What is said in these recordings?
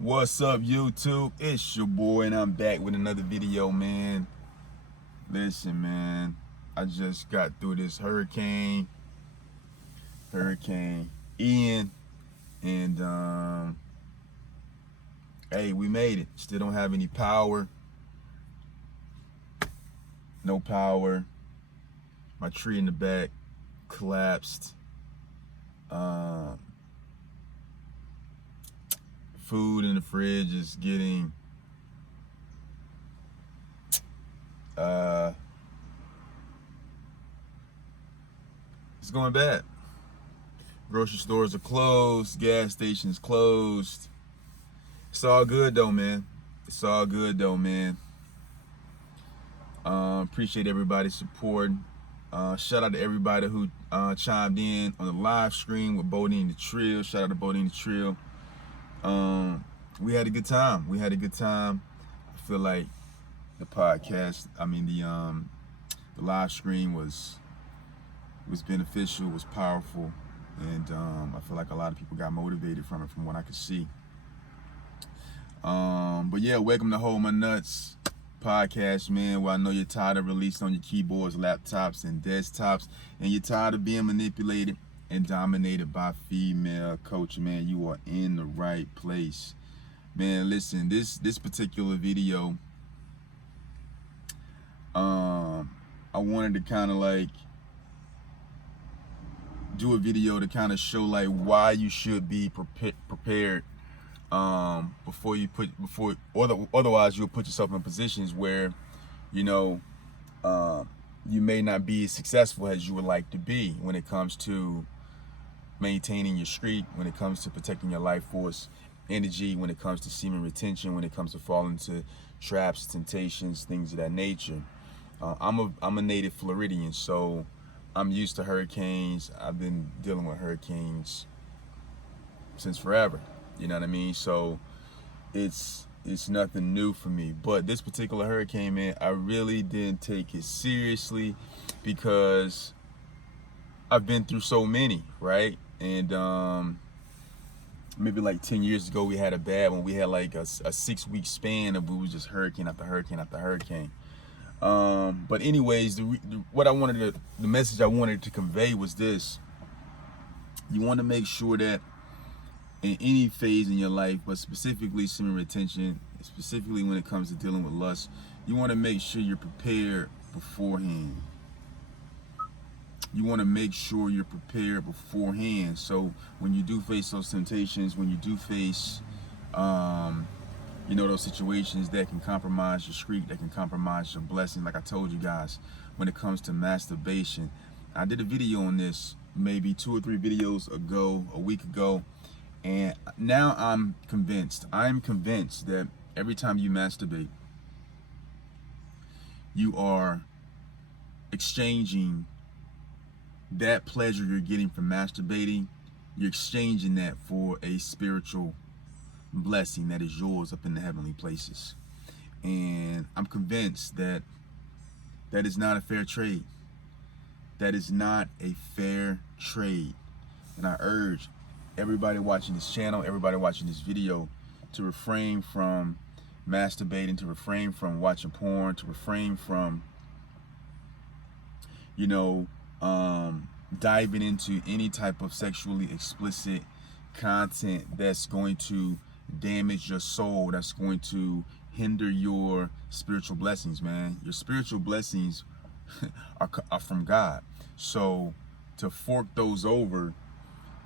What's up, YouTube? It's your boy, and I'm back with another video, man. Listen, man, I just got through this Hurricane Ian, and hey, we made it. Still don't have any power. No power. My tree in the back collapsed. Food in the fridge is getting it's going bad. Grocery stores are closed, gas stations closed. It's all good though, man. It's all good though, man. Appreciate everybody's support. Shout out to everybody who chimed in on the live stream with Bodine the Trill. Shout out to Bodine the Trill. We had a good time. I feel like the podcast, the live stream was beneficial, was powerful, and I feel like a lot of people got motivated from it, from what I could see. But yeah, welcome to Hold My Nuts podcast, man, where I know you're tired of releasing on your keyboards, laptops, and desktops, and you're tired of being manipulated and dominated by female coach. Man, you are in the right place. Man, listen, this particular video, I wanted to kind of like do a video to kind of show like why you should be prepared otherwise you'll put yourself in positions where you may not be as successful as you would like to be when it comes to maintaining your streak, when it comes to protecting your life force energy, when it comes to semen retention, when it comes to falling into traps, temptations, things of that nature. I'm a native Floridian, so I'm used to hurricanes. I've been dealing with hurricanes since forever. You know what I mean? So it's nothing new for me. But this particular hurricane, man, I really didn't take it seriously because I've been through so many, right? And maybe like 10 years ago, we had a bad one. We had like a 6-week span of we was just hurricane after hurricane after hurricane. But anyways, the message I wanted to convey was this: you want to make sure that in any phase in your life, but specifically semen retention, specifically when it comes to dealing with lust, you want to make sure you're prepared beforehand. You want to make sure you're prepared beforehand. So when you do face those temptations, when you do face, those situations that can compromise your streak, that can compromise your blessing, like I told you guys, when it comes to masturbation. I did a video on this maybe 2 or 3 videos ago, a week ago. And now I'm convinced that every time you masturbate, you are exchanging that pleasure you're getting from masturbating, you're exchanging that for a spiritual blessing that is yours up in the heavenly places. And I'm convinced that that is not a fair trade. That is not a fair trade. And I urge everybody watching this channel, everybody watching this video, to refrain from masturbating, to refrain from watching porn, to refrain from, diving into any type of sexually explicit content that's going to damage your soul, that's going to hinder your spiritual blessings, man. Your spiritual blessings are from God. So to fork those over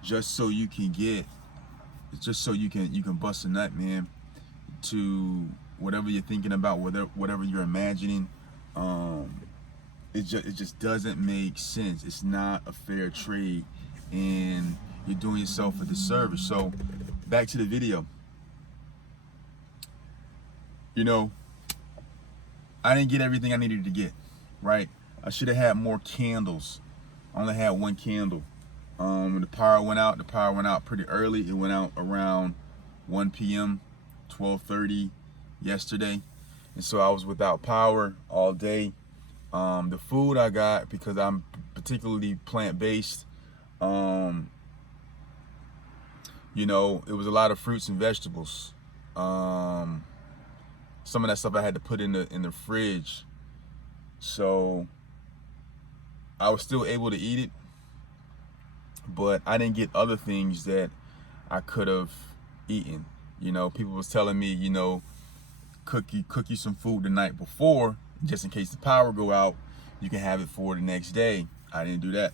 just so you can bust a nut, man, to whatever you're thinking about, whatever you're imagining, it just doesn't make sense. It's not a fair trade, and you're doing yourself a disservice. So back to the video. I didn't get everything I needed to get, right? I should have had more candles. I only had 1 candle. When the power went out pretty early. It went out around 1 p.m., 12:30 yesterday. And so I was without power all day. The food I got, because I'm particularly plant-based, it was a lot of fruits and vegetables. Some of that stuff I had to put in the fridge, so I was still able to eat it, but I didn't get other things that I could have eaten. You know, people was telling me, you know, cook you some food the night before, just in case the power go out, you can have it for the next day. I didn't do that.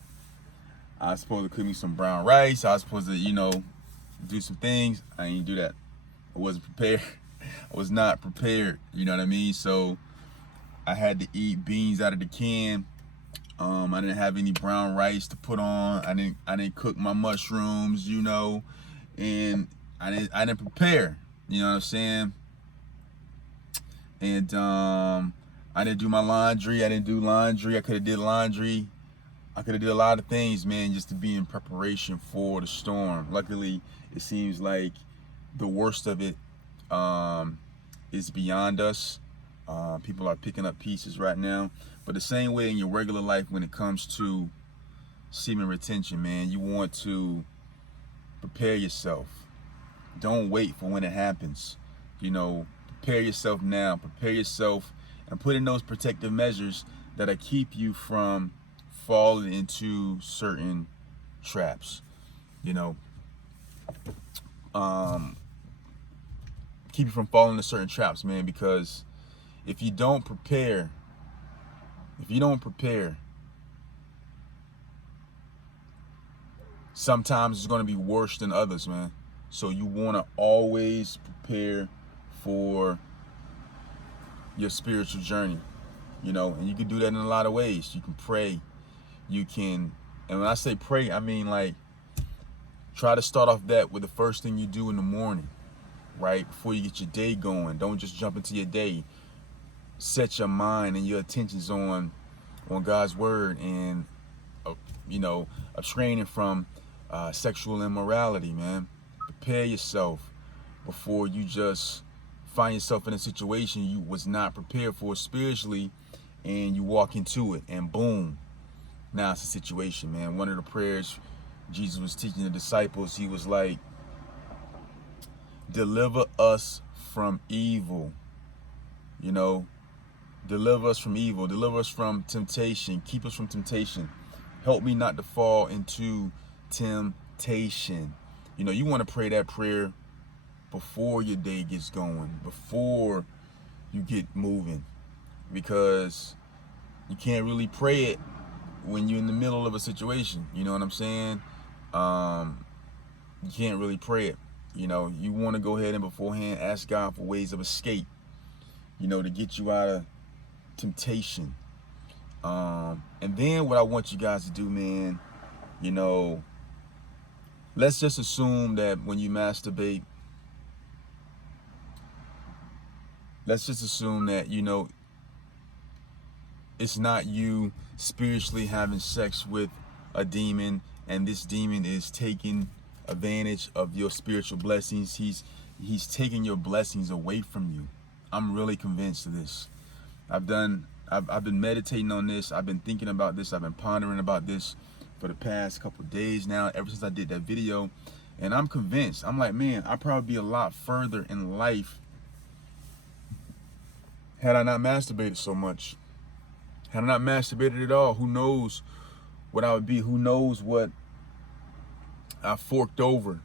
I was supposed to cook me some brown rice. I was supposed to, you know, do some things. I didn't do that. I wasn't prepared. I was not prepared. You know what I mean? So I had to eat beans out of the can. I didn't have any brown rice to put on. I didn't cook my mushrooms, you know, and I didn't prepare. You know what I'm saying? And I didn't do my laundry. I didn't do laundry. I could have did laundry. I could have did a lot of things, man, just to be in preparation for the storm. Luckily, it seems like the worst of it is beyond us. People are picking up pieces right now. But the same way in your regular life when it comes to semen retention, man, you want to prepare yourself. Don't wait for when it happens. You know, prepare yourself now. Prepare yourself and put in those protective measures that'll keep you from falling into certain traps. You know, keep you from falling into certain traps, man, because if you don't prepare, sometimes it's going to be worse than others, man. So you want to always prepare for your spiritual journey, you know, and you can do that in a lot of ways. You can pray, you can, and when I say pray, I mean like try to start off that with the first thing you do in the morning, right? Before you get your day going. Don't just jump into your day. Set your mind and your attentions on God's word and, you know, abstraining from sexual immorality, man. Prepare yourself before you just find yourself in a situation you was not prepared for spiritually, and you walk into it and boom, now it's a situation, man. One of the prayers Jesus was teaching the disciples, he was like, deliver us from evil, you know, deliver us from evil, deliver us from temptation, keep us from temptation, help me not to fall into temptation. You know, you want to pray that prayer before your day gets going, before you get moving, because you can't really pray it when you're in the middle of a situation. You know what I'm saying? You can't really pray it. You know, you want to go ahead and beforehand ask God for ways of escape, you know, to get you out of temptation. And then what I want you guys to do, man, you know, let's just assume that when you masturbate, let's just assume that, you know, it's not you spiritually having sex with a demon, and this demon is taking advantage of your spiritual blessings. He's taking your blessings away from you. I'm really convinced of this. I've been meditating on this. I've been thinking about this. I've been pondering about this for the past couple of days now, ever since I did that video. And I'm convinced. I'm like, man, I'd probably be a lot further in life had I not masturbated so much. Had I not masturbated at all, who knows what I would be? Who knows what I forked over?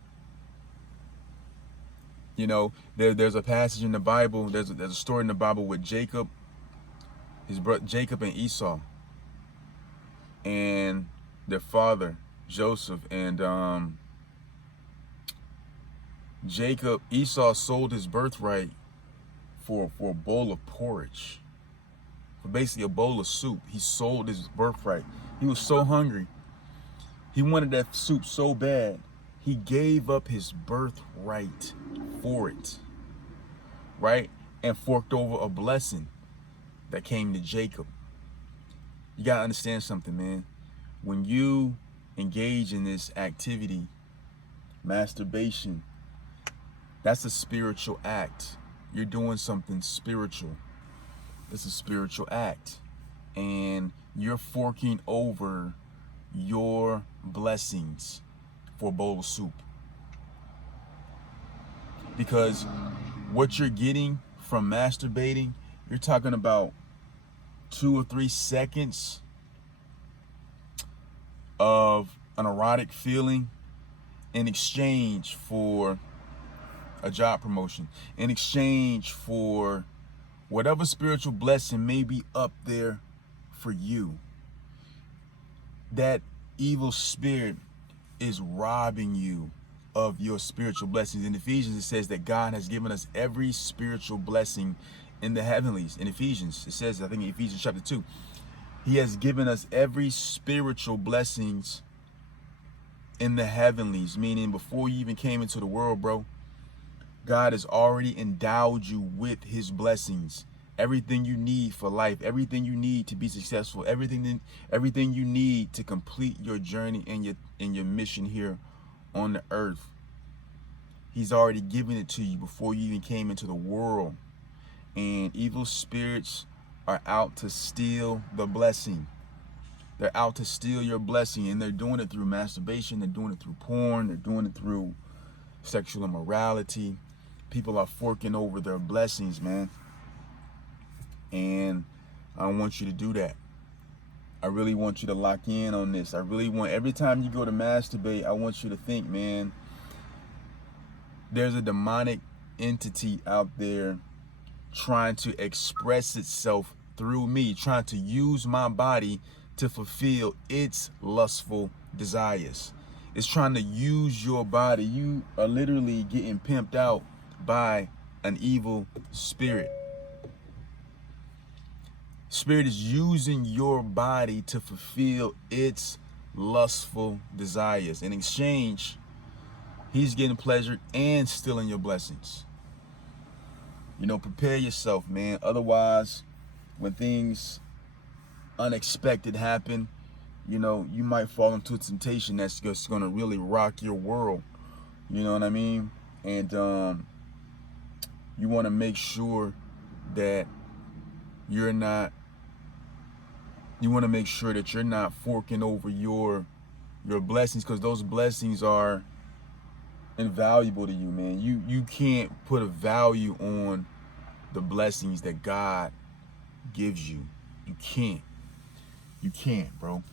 You know, there's a passage in the Bible. There's a story in the Bible with Jacob, his brother Jacob and Esau, and their father Joseph. And Esau sold his birthright for a bowl of porridge, for basically a bowl of soup. He sold his birthright. He was so hungry. He wanted that soup so bad, he gave up his birthright for it, right? And forked over a blessing that came to Jacob. You gotta understand something, man. When you engage in this activity, masturbation, that's a spiritual act. You're doing something spiritual. It's a spiritual act. And you're forking over your blessings for a bowl of soup. Because what you're getting from masturbating, you're talking about 2 or 3 seconds of an erotic feeling in exchange for a job promotion, in exchange for whatever spiritual blessing may be up there for you. That evil spirit is robbing you of your spiritual blessings. In Ephesians, it says that God has given us every spiritual blessing in the heavenlies. In Ephesians, it says, I think in Ephesians chapter 2, he has given us every spiritual blessings in the heavenlies, meaning before you even came into the world, bro, God has already endowed you with his blessings. Everything you need for life, everything you need to be successful, everything you need to complete your journey and your mission here on the earth. He's already given it to you before you even came into the world. And evil spirits are out to steal the blessing. They're out to steal your blessing, and they're doing it through masturbation, they're doing it through porn, they're doing it through sexual immorality. People are forking over their blessings, man. And I don't want you to do that. I really want you to lock in on this. I really want, every time you go to masturbate, I want you to think, man, there's a demonic entity out there trying to express itself through me, trying to use my body to fulfill its lustful desires. It's trying to use your body. You are literally getting pimped out by an evil spirit. Spirit is using your body to fulfill its lustful desires. In exchange, he's getting pleasure and stealing your blessings. You know, prepare yourself, man. Otherwise, when things unexpected happen, you know, you might fall into a temptation that's just going to really rock your world. You know what I mean? And you want to make sure that you're not forking over your blessings, because those blessings are invaluable to you, man. You can't put a value on the blessings that God gives you. You can't, bro.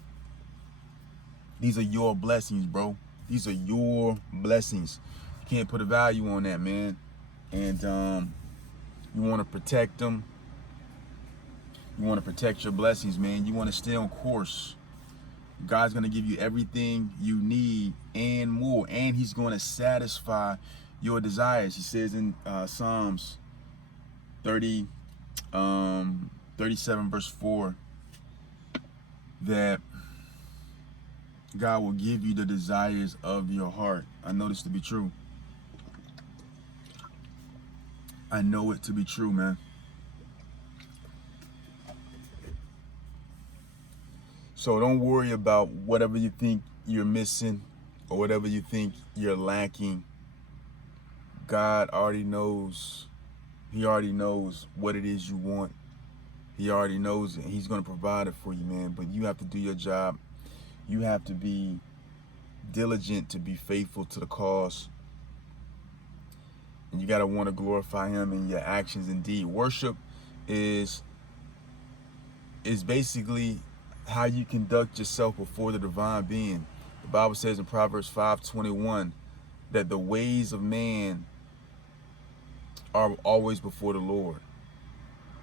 These are your blessings, bro. These are your blessings. You can't put a value on that, man. And you want to protect them. You want to protect your blessings, man. You want to stay on course. God's going to give you everything you need and more. And he's going to satisfy your desires. He says in Psalms 37 verse 4 that God will give you the desires of your heart. I know this to be true. I know it to be true, man. So don't worry about whatever you think you're missing or whatever you think you're lacking. God already knows. He already knows what it is you want. He already knows it. He's going to provide it for you, man. But you have to do your job. You have to be diligent to be faithful to the cause. And you got to want to glorify him in your actions indeed. Worship is basically how you conduct yourself before the divine being. The Bible says in Proverbs 5:21 that the ways of man are always before the Lord.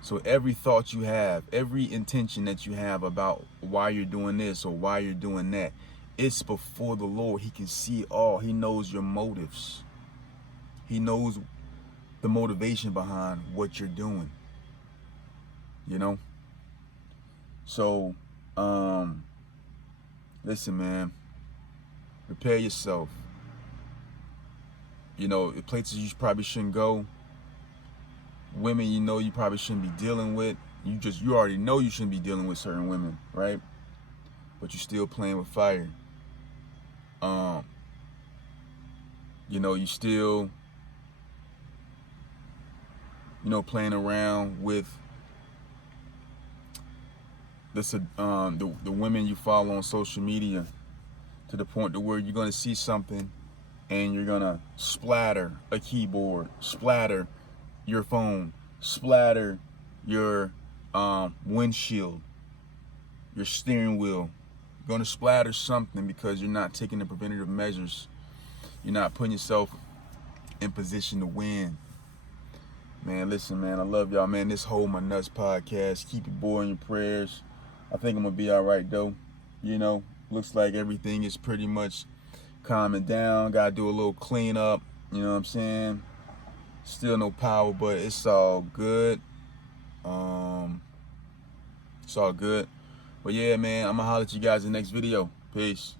So every thought you have, every intention that you have about why you're doing this or why you're doing that, it's before the Lord. He can see it all. He knows your motives. He knows the motivation behind what you're doing. You know? So, listen, man, prepare yourself. You know, places you probably shouldn't go, women you know you probably shouldn't be dealing with. You already know you shouldn't be dealing with certain women, right? But you're still playing with fire. You know, you still, playing around with the women you follow on social media, to the point to where you're going to see something and you're going to splatter a keyboard, splatter your phone, splatter your windshield, your steering wheel. You're gonna splatter something because you're not taking the preventative measures. You're not putting yourself in position to win. Man, listen, man, I love y'all, man. This Hold My Nuts podcast. Keep your boy in your prayers. I think I'm gonna be all right, though. You know, looks like everything is pretty much calming down. Gotta do a little cleanup. You know what I'm saying? Still no power, but it's all good. It's all good. But yeah, man, I'm gonna holler at you guys in the next video. Peace.